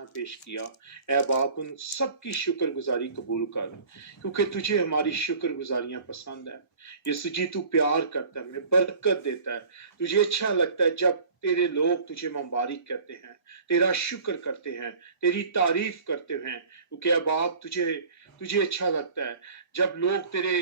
खाना पेश किया। ऐ बाप उन सब की शुक्रगुजारी कबूल कर, क्योंकि तुझे हमारी शुक्रगुजारियां पसंद है। यीशु जी तू प्यार करता है, हमें बरकत देता है, तुझे अच्छा लगता है जब तेरे लोग तुझे मुबारक कहते हैं, तेरा शुक्र करते हैं, तेरी तारीफ करते हैं, क्योंकि अब बाप तुझे अच्छा लगता है जब लोग तेरे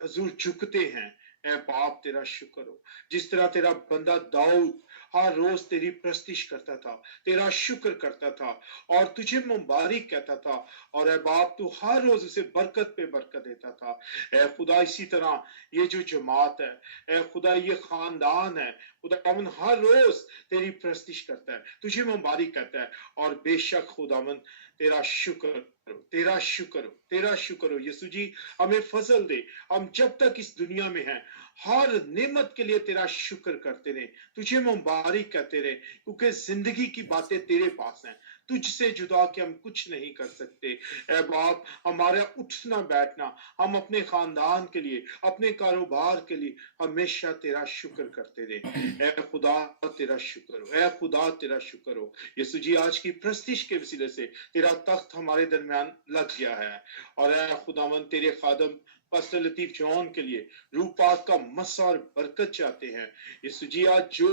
हजूर झुकते हैं। ऐ बाप तेरा शुक्र हो, जिस तरह तेरा बंदा दाऊद हर रोज तेरी प्रस्तिश करता था, तेरा शुक्र करता था और तुझे मुबारक कहता था, और ऐ बाप तू हर रोज उसे बरकत पे बरकत देता था। ऐ खुदा इसी तरह ये जो जमात है, ऐ खुदा ये खानदान है, खुदावन हर रोज तेरी प्रस्तिश करता है, तुझे मुबारक कहता है। और बेशक खुदावन तेरा शुक्र हो, तेरा शुक्र हो, तेरा शुक्र हो। यीशु जी हमें फजल दे, हम जब तक इस दुनिया में हैं हर नेमत के लिए तेरा शुक्र करते रहे, तुझे मुबारक कहते रहे, क्योंकि जिंदगी की बातें तेरे पास हैं, तुझसे जुदा के हम कुछ नहीं कर सकते। ऐ बाप हमारा उठना बैठना हम अपने खानदान के लिए, अपने कारोबार के लिए हमेशा तेरा शुक्र करते रहे। ऐ खुदा तेरा शुक्र हो, ऐ खुदा तेरा शुक्र हो। यीशु जी आज की प्रस्तिश के वसीले से तेरा तख्त हमारे दरमियान लग गया है, और ऐ खुदावन तेरे खादम पास्टर लतीफ जॉन के लिए रूह पाक का मस्सा और बरकत चाहते हैं। यीशु जी आज जो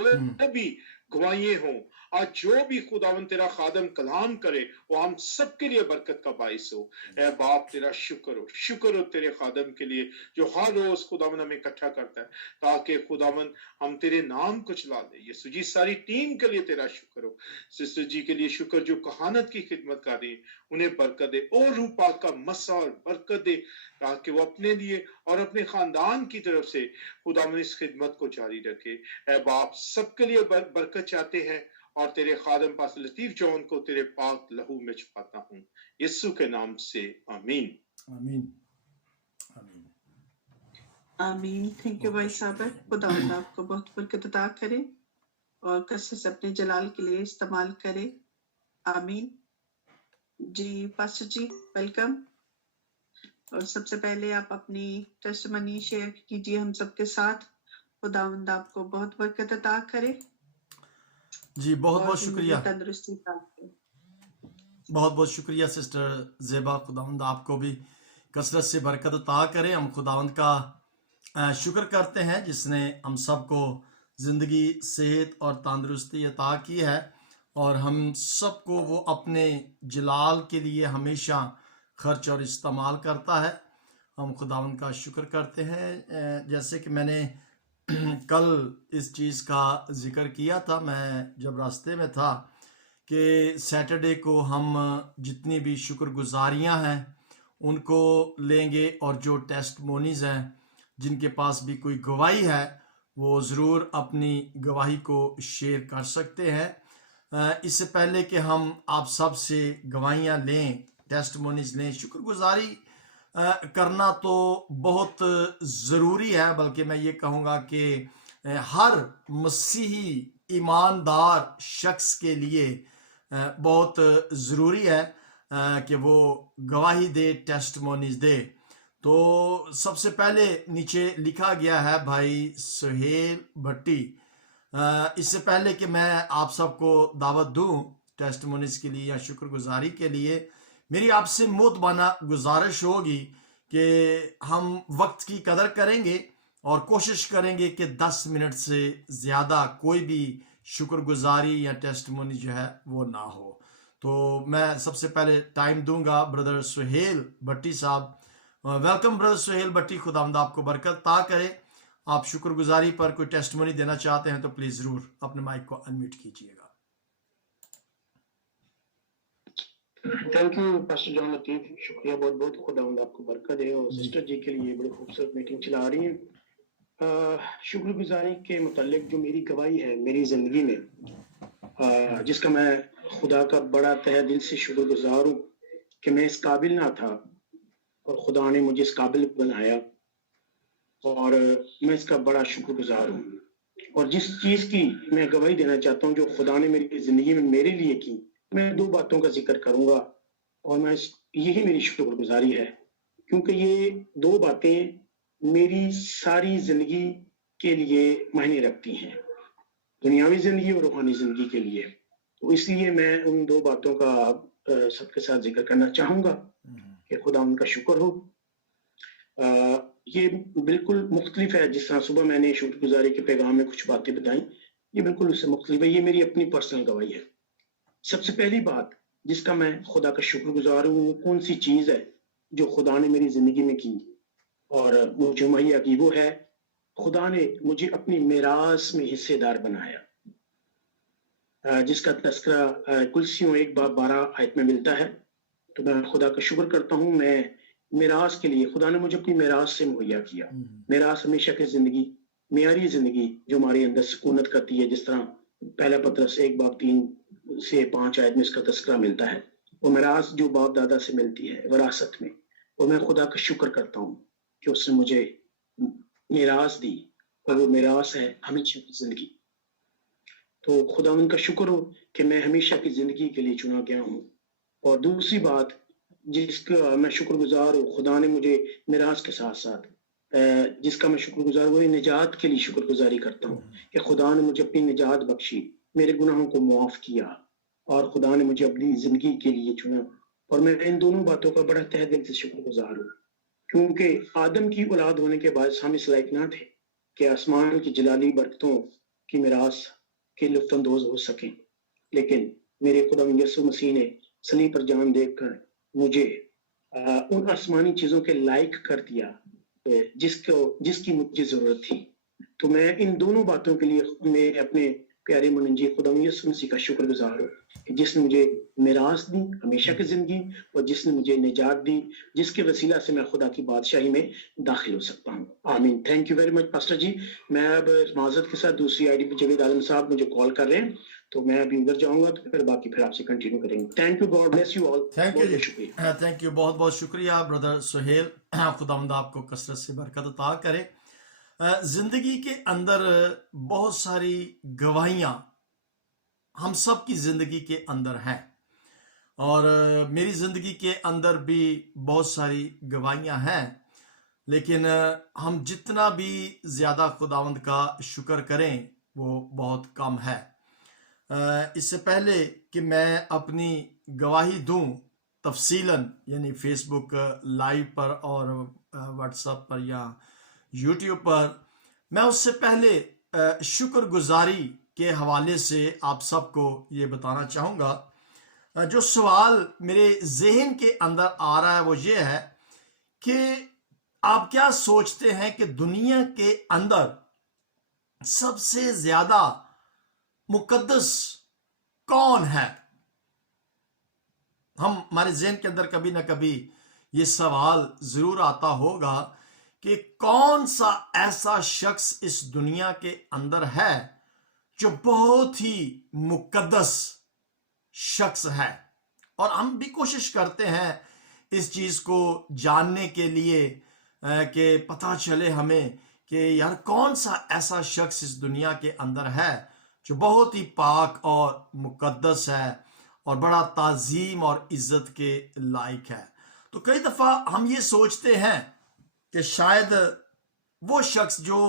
भी गवाहियां हों, आज जो भी खुदावन तेरा खादम कलाम करे, वो हम सबके लिए बरकत का बाइस हो। ऐ बाप तेरा शुक्र हो तेरे खादम के लिए जो हर रोज खुदावन हमें इकट्ठा करता है, ताकि खुदावन हम तेरे नाम को चला दे। यीशु जी सारी टीम के लिए तेरा शुक्र हो, सिस्टर जी के लिए शुक्र जो कहानत की खिदमत कर रही है, उन्हें बरकत दे और रूह पाक का मस्सा और बरकत दे, ताकि वो अपने लिए और अपने खानदान की तरफ से खुदावन इस खिदमत को जारी रखे। ऐ बाप सबके लिए बरकत चाहते हैं, और तेरे खादम पास लतीफ जॉन को तेरे पाक लहू में छुपाता हूँ, यीशु के नाम से आमीन। आमीन आमीन आमीन। थैंक यू भाई साहब, खुदावंद आपको बहुत बरकत अता करे और कसरत से अपने जलाल के लिए इस्तेमाल करे। आमीन जी। पास्टर जी वेलकम, और सबसे पहले आप अपनी टेस्टिमनी शेयर कीजिए हम सबके साथ। खुदावंद आपको बहुत बरकत अता करे जी। बहुत और बहुत जिंदगी शुक्रिया, तंदुरुस्ती पाए। बहुत बहुत शुक्रिया सिस्टर ज़ेबा। खुदावंद आपको भी कसरत से बरकत अता करे। हम खुदावंद का शुक्र करते हैं जिसने हम सबको ज़िंदगी, सेहत और तंदुरुस्ती अता की है, और हम सबको वो अपने जलाल के लिए हमेशा खर्च और इस्तेमाल करता है। हम खुदावंद का शुक्र करते हैं। जैसे कि मैंने कल इस चीज़ का जिक्र किया था, मैं जब रास्ते में था, कि सैटरडे को हम जितनी भी शुक्रगुजारियां हैं उनको लेंगे, और जो टेस्टमोनीज हैं, जिनके पास भी कोई गवाही है, वो ज़रूर अपनी गवाही को शेयर कर सकते हैं। इससे पहले कि हम आप सब से गवाहियाँ लें, टेस्टमोनीज लें, शुक्रगुजारी करना तो बहुत ज़रूरी है, बल्कि मैं ये कहूँगा कि हर मसीही ईमानदार शख्स के लिए बहुत ज़रूरी है कि वो गवाही दे, टेस्टमोनीज दे। तो सबसे पहले नीचे लिखा गया है भाई सुहेल भट्टी। इससे पहले कि मैं आप सबको दावत दूं टेस्टमोनीज के लिए या शुक्रगुजारी के लिए, मेरी आपसे मोतबाना गुजारिश होगी कि हम वक्त की कदर करेंगे और कोशिश करेंगे कि 10 मिनट से ज़्यादा कोई भी शुक्रगुजारी या टेस्टमोनी जो है वो ना हो। तो मैं सबसे पहले टाइम दूंगा ब्रदर सुहेल भट्टी साहब। वेलकम ब्रदर सुहेल भट्टी, खुदावंद आपको बरकत ता करे। आप शुक्रगुजारी पर कोई टेस्टमोनी देना चाहते हैं तो प्लीज जरूर अपने माइक को अनम्यूट कीजिएगा। Thank you pastor John Latif, शुक्रिया बहुत बहुत, खुदावंद आपको बरकत दे। और सिस्टर जी के लिए बड़ी खूबसूरत मीटिंग चला रही हैं। शुक्रगुजारी के मुतालिक जो मेरी गवाही है मेरी ज़िंदगी में, जिसका मैं खुदा का बड़ा तहे दिल से शुक्रगुजार हूँ कि मैं इस काबिल ना था और खुदा ने मुझे इस काबिल बनाया, और मैं इसका बड़ा शुक्रगुजार हूँ। और जिस चीज़ की मैं गवाही देना चाहता हूँ जो खुदा ने मेरी ज़िंदगी में मेरे लिए की, मैं 2 बातों का जिक्र करूँगा, और मैं यही मेरी शुक्रगुजारी है, क्योंकि ये 2 बातें मेरी सारी ज़िंदगी के लिए मायने रखती हैं, दुनियावी ज़िंदगी और रूहानी ज़िंदगी के लिए। تو اس لیے میں ان دو باتوں کا سب کے ساتھ ذکر کرنا چاہوں گا کہ خدا ان کا شکر ہو. یہ بالکل مختلف ہے. جس طرح صبح میں نے شکر گزاری کے پیغام میں کچھ باتیں بتائیں، یہ بالکل اس سے مختلف ہے. یہ میری اپنی پرسنل گواہی ہے. سب سے پہلی بات جس کا میں خدا کا شکر گزار ہوں، وہ کون سی چیز ہے جو خدا نے میری زندگی میں کی اور مجھے مہیا کی، وہ ہے خدا نے مجھے اپنی میراث میں حصے دار بنایا، جس کا تذکرہ کلسیوں 1:12 آیت میں ملتا ہے. تو میں خدا کا شکر کرتا ہوں. میں میراث کے لیے خدا نے مجھے اپنی میراث سے مہیا کیا. میراث ہمیشہ کی زندگی، معیاری زندگی جو ہمارے اندر سکونت کرتی ہے، جس طرح پہلا پطرس 1:3 سے 5 آیت میں اس کا تذکرہ ملتا ہے. وہ میراث جو باپ دادا سے ملتی ہے وراثت میں، اور میں خدا کا شکر کرتا ہوں کہ اس نے مجھے میراث دی، اور وہ میراث ہے ہمیشہ کی زندگی. تو خدا ان کا شکر ہو کہ میں ہمیشہ کی زندگی کے لیے چنا گیا ہوں. اور دوسری بات جس کا میں شکر گزار ہوں، خدا نے مجھے میراث کے ساتھ ساتھ جس کا میں شکر گزار ہوں، وہ نجات کے لیے شکر گزاری کرتا ہوں کہ خدا نے مجھے اپنی نجات بخشی، میرے گناہوں کو معاف کیا، اور خدا نے مجھے اپنی زندگی کے لیے چنا. اور میں ان دونوں باتوں کا بڑا تہ دل سے شکر گزار ہوں، کیونکہ آدم کی اولاد ہونے کے بعد ہم اس لائق نہ تھے کہ آسمان کی جلالی برکتوں کی میراث کے لطف اندوز ہو سکیں. لیکن میرے خدا یسوع مسیح نے صلیب پر جان دے کر مجھے ان آسمانی چیزوں کے لائق کر دیا جس کی مجھے ضرورت تھی. تو میں ان دونوں باتوں کے لیے میں اپنے پیارے منجی خدا یسوع مسیح کا شکر گزار ہوں کہ جس نے مجھے میراث دی ہمیشہ کی زندگی، اور جس نے مجھے نجات دی، جس کے وسیلہ سے میں خدا کی بادشاہی میں داخل ہو سکتا ہوں. آمین. Thank you very much pastor ji. میں اب معذرت کے ساتھ دوسری آئی ڈی پہ جاوید عالم صاحب مجھے کال کر رہے ہیں، تو میں ابھی ادھر جاؤں گا، تو پھر باقی پھر آپ سے کنٹینیو کریں گے. Thank you. God bless you all. Thank you بہت جی، بہت شکریہ. تھینک یو، بہت بہت شکریہ بردر سہیل. خداوند آپ کو کثرت سے برکت عطا کرے. زندگی کے اندر بہت ساری گواہیاں ہم سب کی زندگی کے اندر ہیں، اور میری زندگی کے اندر بھی بہت ساری گواہیاں ہیں، لیکن ہم جتنا بھی زیادہ خداوند کا شکر کریں وہ بہت کم ہے. اس سے پہلے کہ میں اپنی گواہی دوں تفصیلاً، یعنی فیس بک لائیو پر اور واٹس ایپ پر یا یوٹیوب پر، میں اس سے پہلے شکر گزاری کے حوالے سے آپ سب کو یہ بتانا چاہوں گا. جو سوال میرے ذہن کے اندر آ رہا ہے وہ یہ ہے کہ آپ کیا سوچتے ہیں کہ دنیا کے اندر سب سے زیادہ مقدس کون ہے؟ ہمارے ذہن کے اندر کبھی نہ کبھی یہ سوال ضرور آتا ہوگا کہ کون سا ایسا شخص اس دنیا کے اندر ہے جو بہت ہی مقدس شخص ہے. اور ہم بھی کوشش کرتے ہیں اس چیز کو جاننے کے لیے کہ پتہ چلے ہمیں کہ یار کون سا ایسا شخص اس دنیا کے اندر ہے جو بہت ہی پاک اور مقدس ہے اور بڑا تعظیم اور عزت کے لائق ہے. تو کئی دفعہ ہم یہ سوچتے ہیں کہ شاید وہ شخص جو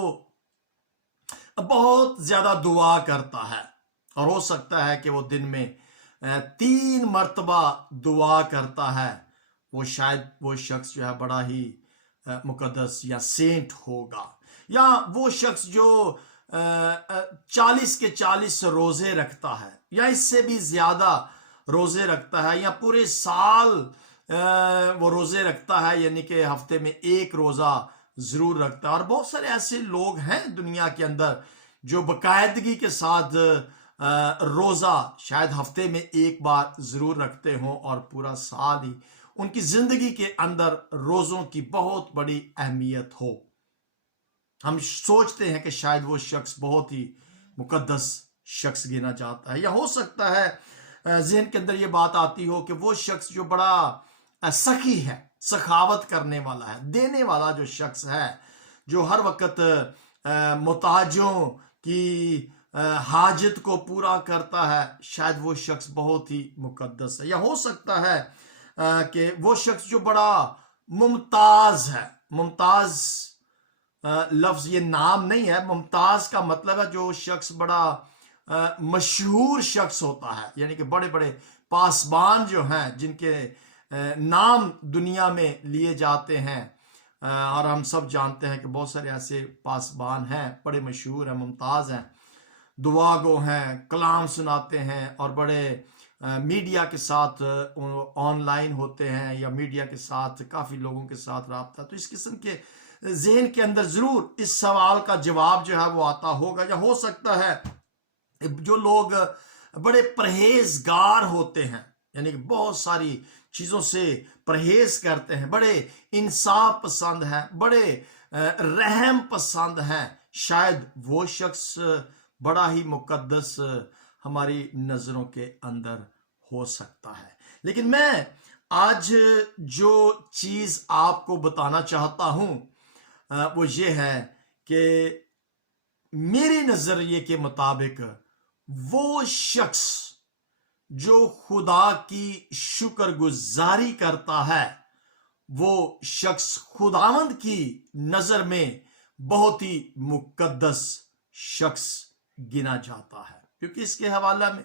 بہت زیادہ دعا کرتا ہے، اور ہو سکتا ہے کہ وہ دن میں 3 مرتبہ دعا کرتا ہے، وہ شاید وہ شخص جو ہے بڑا ہی مقدس یا سینٹ ہوگا. یا وہ شخص جو 40 کے 40 روزے رکھتا ہے یا اس سے بھی زیادہ روزے رکھتا ہے، یا پورے سال وہ روزے رکھتا ہے، یعنی کہ ہفتے میں 1 روزہ ضرور رکھتا ہے. اور بہت سارے ایسے لوگ ہیں دنیا کے اندر جو باقاعدگی کے ساتھ روزہ شاید ہفتے میں 1 بار ضرور رکھتے ہوں، اور پورا سال ہی ان کی زندگی کے اندر روزوں کی بہت بڑی اہمیت ہو. ہم سوچتے ہیں کہ شاید وہ شخص بہت ہی مقدس شخص گنا جاتا ہے. یا ہو سکتا ہے ذہن کے اندر یہ بات آتی ہو کہ وہ شخص جو بڑا سخی ہے، سخاوت کرنے والا ہے، دینے والا جو شخص ہے، جو ہر وقت محتاجوں کی حاجت کو پورا کرتا ہے، شاید وہ شخص بہت ہی مقدس ہے. یا ہو سکتا ہے کہ وہ شخص جو بڑا ممتاز ہے. ممتاز لفظ یہ نام نہیں ہے، ممتاز کا مطلب ہے جو شخص بڑا मशहूर शख्स होता है, यानी कि बड़े बड़े पासबान जो हैं जिनके नाम दुनिया में लिए जाते हैं, और हम सब जानते हैं कि बहुत सारे ऐसे पासबान हैं, बड़े मशहूर हैं, मुमताज़ हैं, दुआ गो हैं, कलाम सुनाते हैं और बड़े मीडिया के साथ ऑनलाइन होते हैं या मीडिया के साथ काफ़ी लोगों के साथ रब्ता। तो इस किस्म के जहन के अंदर ज़रूर इस सवाल का जवाब जो है वो आता होगा, या हो सकता है जो लोग बड़े परहेजगार होते हैं, यानी कि बहुत सारी चीज़ों से परहेज करते हैं, बड़े इंसाफ पसंद हैं, बड़े रहम पसंद हैं, शायद वो शख्स बड़ा ही मुकद्दस हमारी नज़रों के अंदर हो सकता है। लेकिन मैं आज जो चीज़ आपको बताना चाहता हूँ वो ये है कि मेरे नज़रिए के मुताबिक वो शख्स जो खुदा की शुक्रगुजारी करता है, वो शख्स खुदावंद की नज़र में बहुत ही मुकद्दस शख्स गिना जाता है, क्योंकि इसके हवाला में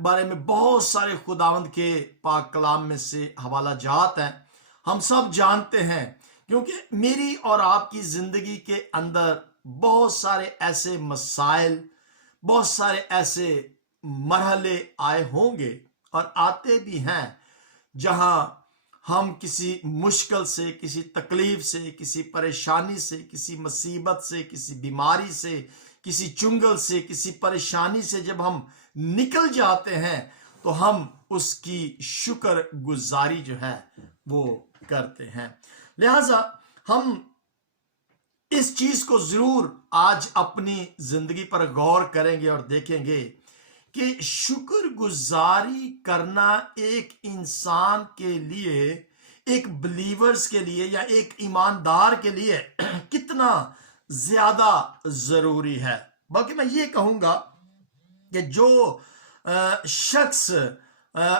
बारे में बहुत सारे खुदावंद के पाक कलाम में से हवाला जात हैं। हम सब जानते हैं, क्योंकि मेरी और आपकी ज़िंदगी के अंदर बहुत सारे ऐसे मसाइल, बहुत सारे ऐसे मरहले आए होंगे और आते भी हैं जहां हम किसी मुश्किल से, किसी तकलीफ से, किसी परेशानी से, किसी मुसीबत से, किसी बीमारी से, किसी चुंगल से, किसी परेशानी से जब हम निकल जाते हैं तो हम उसकी शुक्र गुजारी जो है वो करते हैं। लिहाजा हम इस चीज को जरूर आज अपनी जिंदगी पर गौर करेंगे और देखेंगे कि शुक्र गुजारी करना एक इंसान के लिए, एक बिलीवर्स के लिए या एक ईमानदार के लिए कितना ज्यादा जरूरी है। बल्कि मैं ये कहूंगा कि जो शख्स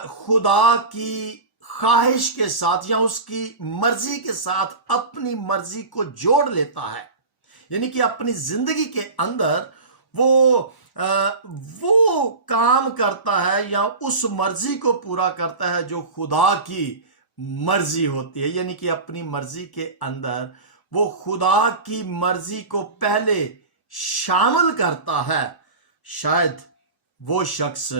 खुदा की ख्वाहिश के साथ या उसकी मर्जी के साथ अपनी मर्जी को जोड़ लेता है, यानी कि अपनी जिंदगी के अंदर वो काम करता है या उस मर्जी को पूरा करता है जो खुदा की मर्जी होती है, यानी कि अपनी मर्जी के अंदर वो खुदा की मर्जी को पहले शामिल करता है, शायद वो शख्स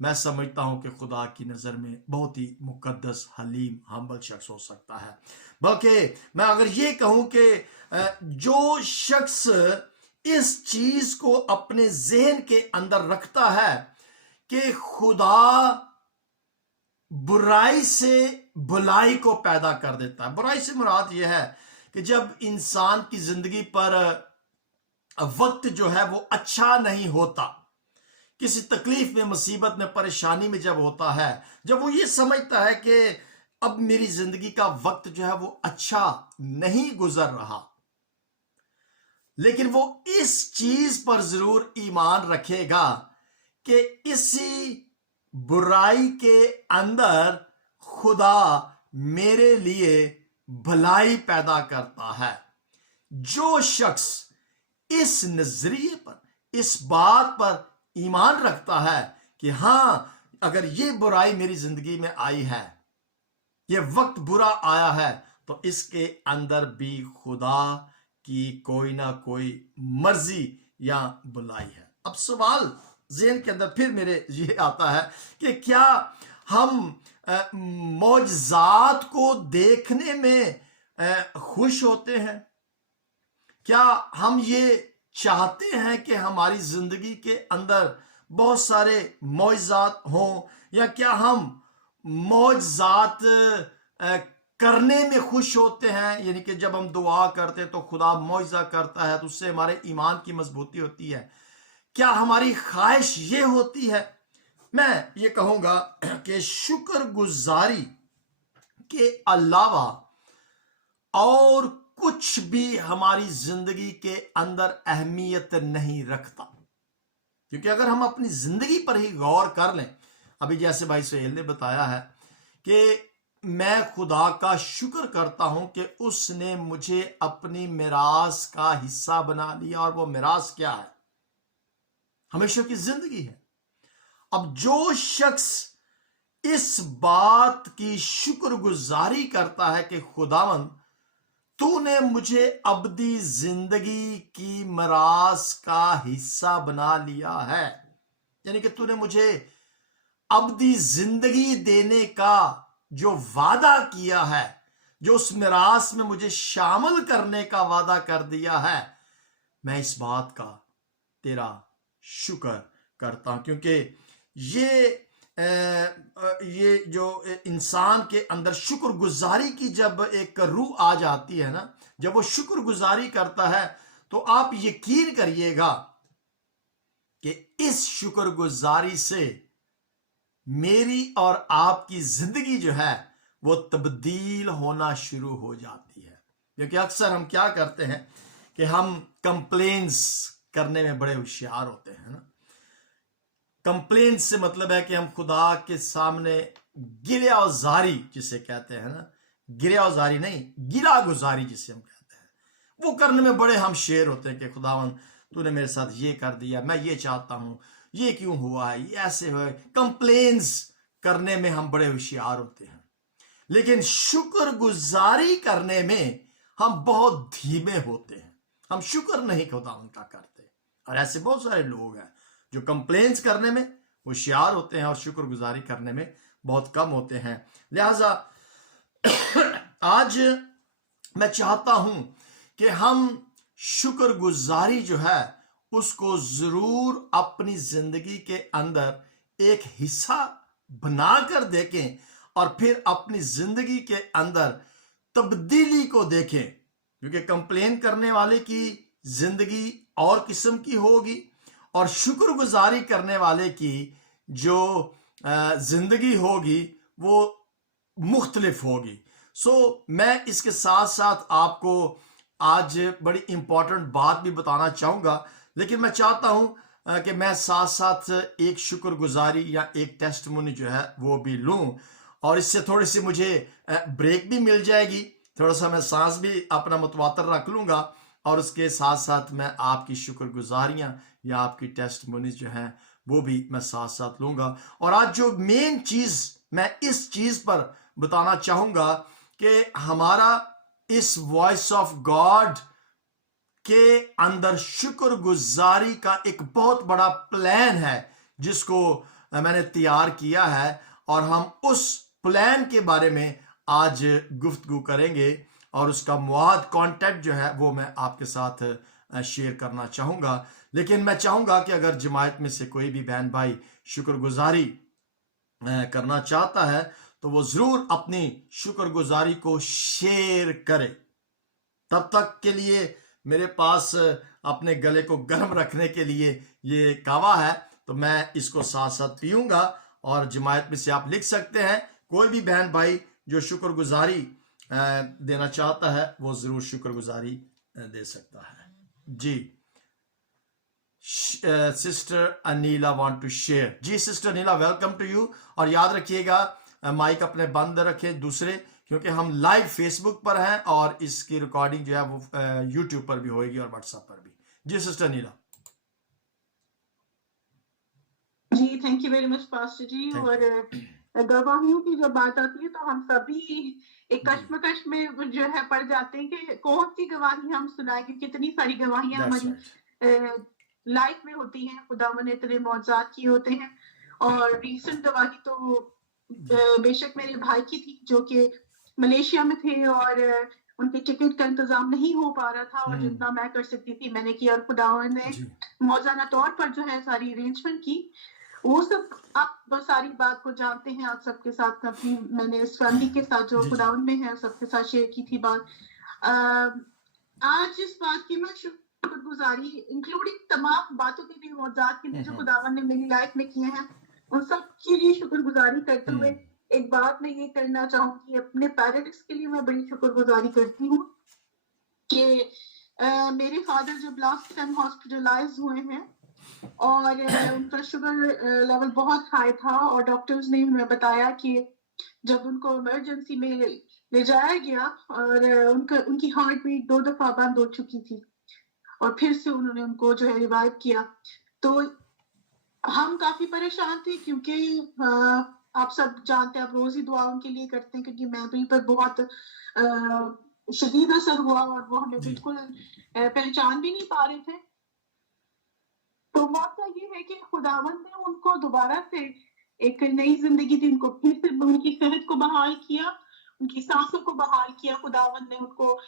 मैं समझता हूं कि खुदा की नजर में बहुत ही मुकद्दस, हलीम, हम्बल शख्स हो सकता है। बल्कि मैं अगर ये कहूं कि जो शख्स इस चीज को अपने ज़हन के अंदर रखता है कि खुदा बुराई से भलाई को पैदा कर देता है। बुराई से मुराद यह है कि जब इंसान की जिंदगी पर वक्त जो है वो अच्छा नहीं होता, किसी तकलीफ में, मुसीबत में, परेशानी में जब होता है, जब वो ये समझता है कि अब मेरी जिंदगी का वक्त जो है वो अच्छा नहीं गुजर रहा, लेकिन वो इस चीज पर जरूर ईमान रखेगा कि इसी बुराई के अंदर खुदा मेरे लिए भलाई पैदा करता है। जो शख्स इस नजरिए पर, इस बात पर ईमान रखता है कि हां, अगर ये बुराई मेरी जिंदगी में आई है, ये वक्त बुरा आया है, तो इसके अंदर भी खुदा की कोई ना कोई मर्जी या बुलाई है। अब सवाल ज़हन के अंदर फिर मेरे ये आता है कि क्या हम मौजज़ात को देखने में खुश होते हैं? क्या हम ये चाहते हैं कि हमारी जिंदगी के अंदर बहुत सारे मौजज़ात हों, या क्या हम मौजज़ात करने में खुश होते हैं, यानी कि जब हम दुआ करते हैं तो खुदा मौजज़ा करता है तो उससे हमारे ईमान की मजबूती होती है? क्या हमारी ख्वाहिश ये होती है? मैं ये कहूंगा कि शुक्रगुजारी के अलावा और कुछ भी हमारी जिंदगी के अंदर अहमियत नहीं रखता, क्योंकि अगर हम अपनी जिंदगी पर ही गौर कर लें, अभी जैसे भाई सुहेल ने बताया है कि मैं खुदा का शुक्र करता हूं कि उसने मुझे अपनी मिरास का हिस्सा बना लिया, और वो मिरास क्या है? हमेशा की जिंदगी है। अब जो शख्स इस बात की शुक्रगुजारी करता है कि खुदावन तूने मुझे अबदी जिंदगी की मिरास का हिस्सा बना लिया है, यानी कि तूने मुझे अबदी जिंदगी देने का जो वादा किया है, जो उस मिरास में मुझे शामिल करने का वादा कर दिया है, मैं इस बात का तेरा शुक्र करता हूं। क्योंकि ये जो इंसान के अंदर शुक्रगुजारी की जब एक रूह आ जाती है ना, जब वो शुक्रगुजारी करता है, तो आप यकीन करिएगा कि इस शुक्रगुजारी से मेरी और आपकी जिंदगी जो है वो तब्दील होना शुरू हो जाती है। क्योंकि अक्सर हम क्या करते हैं कि हम कंप्लेंट्स करने में बड़े होशियार होते हैं ना। कंप्लेंट से मतलब है कि हम खुदा के सामने गिला गुजारी जिसे कहते हैं ना, गिला गुजारी नहीं, गिला गुजारी जिसे हम कहते हैं, वो करने में बड़े हम शेर होते हैं कि खुदावन तूने मेरे साथ ये कर दिया, मैं ये चाहता हूं, ये क्यों हुआ है, ये ऐसे हुआ है। कंप्लेंट्स करने में हम बड़े होशियार होते हैं, लेकिन शुक्रगुजारी करने में हम बहुत धीमे होते हैं। हम शुक्र नहीं खुदावन का करते। और ऐसे बहुत सारे लोग हैं जो कंप्लेंट्स करने में होशियार होते हैं और शुक्रगुजारी करने में बहुत कम होते हैं। लिहाजा आज मैं चाहता हूं कि हम शुक्रगुजारी जो है उसको जरूर अपनी जिंदगी के अंदर एक हिस्सा बनाकर देखें और फिर अपनी जिंदगी के अंदर तब्दीली को देखें। क्योंकि कंप्लेन करने वाले की जिंदगी और किस्म की होगी और शुक्रगुजारी करने वाले की जो जिंदगी होगी वो मुख्तलिफ होगी। मैं इसके साथ साथ आपको आज बड़ी इंपॉर्टेंट बात भी बताना चाहूंगा, लेकिन मैं चाहता हूं कि मैं साथ साथ एक शुक्रगुजारी या एक टेस्टमोनी जो है वो भी लूं, और इससे थोड़ी सी मुझे ब्रेक भी मिल जाएगी, थोड़ा सा मैं सांस भी अपना मुतवातर रख लूंगा, और उसके साथ साथ मैं आपकी शुक्रगुजारियां या आपकी टेस्टमोनीज जो हैं वो भी मैं साथ साथ लूंगा। और आज जो मेन चीज मैं इस चीज पर बताना चाहूंगा कि हमारा इस वॉइस ऑफ गॉड के अंदर शुक्रगुजारी का एक बहुत बड़ा प्लान है जिसको मैंने तैयार किया है, और हम उस प्लान के बारे में आज गुफ्तगू करेंगे और उसका मुआद कॉन्टेक्ट जो है वो मैं आपके साथ शेयर करना चाहूंगा। लेकिन मैं चाहूंगा कि अगर जमायत में से कोई भी बहन भाई शुक्रगुजारी करना चाहता है तो वो जरूर अपनी शुक्रगुजारी को शेयर करे। तब तक के लिए मेरे पास अपने गले को गर्म रखने के लिए ये कावा है, तो मैं इसको साथ साथ पीऊंगा, और जमायत में से आप लिख सकते हैं कोई भी बहन भाई जो शुक्रगुजारी देना चाहता है वो जरूर शुक्रगुजारी दे सकता है। जी sister Aneela want to share. जी sister Aneela, welcome to you. और याद रखिएगा माइक अपने बंद रखें दूसरे, क्योंकि हम लाइव फेसबुक पर हैं और इसकी रिकॉर्डिंग जो है वो यूट्यूब पर भी होगी और व्हाट्सएप पर भी। जी सिस्टर अनीला। जी thank you very much pastor ji. और गवाहियों की जब बात आती है तो हम सभी एक कश्मकश में जो है पड़ जाते हैं कि कौन सी गवाही हम सुनाएंगे। कितनी सारी गवाहियां हमारी लाइफ में होती हैं, खुदावन ने इतने मौजूद किए होते हैं। और रीसेंट गवाही तो बेशक मेरे भाई की थी जो कि मलेशिया में थे और उनके टिकट का इंतजाम नहीं हो पा रहा था, और जितना मैं कर सकती थी मैंने किया, और खुदावन ने मौजूदा तौर पर जो है सारी अरेंजमेंट की। वो सब आप सारी बात को जानते हैं, आप सबके साथ अपनी मैंने इस फैमिली के साथ जो खुदावन में है सबके साथ शेयर की थी बात। आज इस बात की मैं शुक्रगुजारी इंक्लूडिंग तमाम बातों के लिए मौजूद के लिए जो खुदावन ने मेरी लाइफ में किए हैं उन सब के लिए शुक्रगुजारी करते हुए एक बात मैं ये करना चाहूंगी, अपने पेरेंट्स के लिए मैं बड़ी शुक्रगुजारी करती हूँ कि मेरे फादर जब लास्ट टाइम हॉस्पिटलाइज हुए हैं और उनका शुगर लेवल बहुत हाई था, और डॉक्टर्स ने हमें बताया कि जब उनको इमरजेंसी में ले जाया गया और उनकी हार्ट बीट 2 दफा बंद हो चुकी थी और फिर से उन्होंने उनको जो है रिवाइव किया। तो हम काफी परेशान थे क्योंकि आप सब जानते हैं, आप रोज ही दुआ उनके लिए करते हैं क्योंकि मेमोरी पर बहुत शदीद असर हुआ और वो हमें जी। बिल्कुल पहचान भी नहीं पा रहे थे। तो मौका ये है कि खुदावंद ने उनको दोबारा से एक नई जिंदगी दी, उनको फिर से उनकी सेहत को बहाल किया, उनकी सांसों को बहाल किया। खुदावंद ने उनको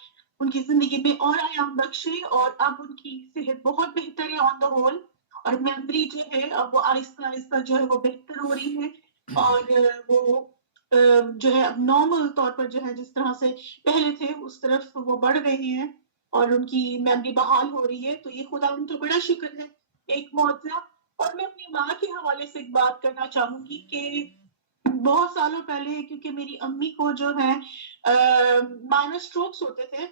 उनकी जिंदगी में और आयाम बख्शे और अब उनकी सेहत बहुत बेहतर है ऑन द होल, और मेमोरी जो है अब वो आहिस्ता आहिस्ता जो है वो बेहतर हो रही है और वो जो है अब नॉर्मल तौर पर जो है जिस तरह से पहले थे उस तरफ वो बढ़ रहे हैं और उनकी मेमोरी बहाल हो रही है। तो ये खुदा उनका बड़ा शुक्र है, एक मौजज़ा। और मैं अपनी माँ के हवाले से एक बात करना चाहूंगी कि बहुत सालों पहले, क्योंकि मेरी अम्मी को जो है माइनर स्ट्रोक्स होते थे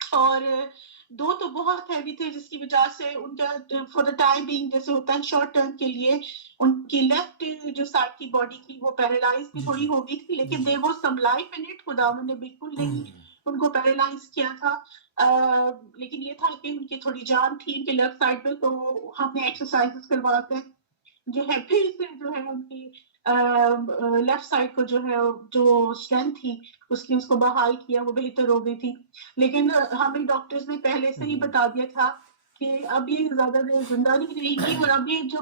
और दो तो बहुत हैवी थे जिसकी वजह से उनका फॉर द टाइम बीइंग, जैसे होता है शॉर्ट टर्म के लिए, उनकी लेफ्ट जो साइड की बॉडी की वो पैरालाइज भी थोड़ी हो गई थी, लेकिन there was some life in it. खुदावंद ने बिल्कुल नहीं उनको पैरालाइज किया था, लेकिन ये था कि उनकी थोड़ी जान थी उनके लेफ्ट साइड पे। तो हमने एक्सरसाइजेस करवाते जो है फिर से जो है उनकी लेफ्ट साइड को जो है जो स्ट्रेंथ थी उसकी उसको बहाल किया, वो बेहतर हो गई थी। लेकिन हमें डॉक्टर्स ने पहले से ही बता दिया था कि अब ये ज्यादा देर जिंदा नहीं रहेगी और अब ये जो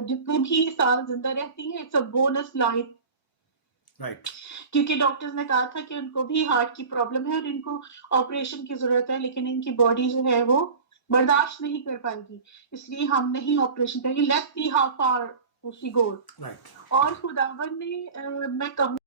जितने भी साल जिंदा रहती है it's a bonus life, right. क्योंकि डॉक्टर्स ने कहा था कि उनको भी हार्ट की प्रॉब्लम है और इनको ऑपरेशन की जरूरत है, लेकिन इनकी बॉडी जो है वो बर्दाश्त नहीं कर पाएगी, इसलिए हम नहीं ऑपरेशन करेंगे। Let's see how far she goes. Right. और खुदावन ने मैं कहूँ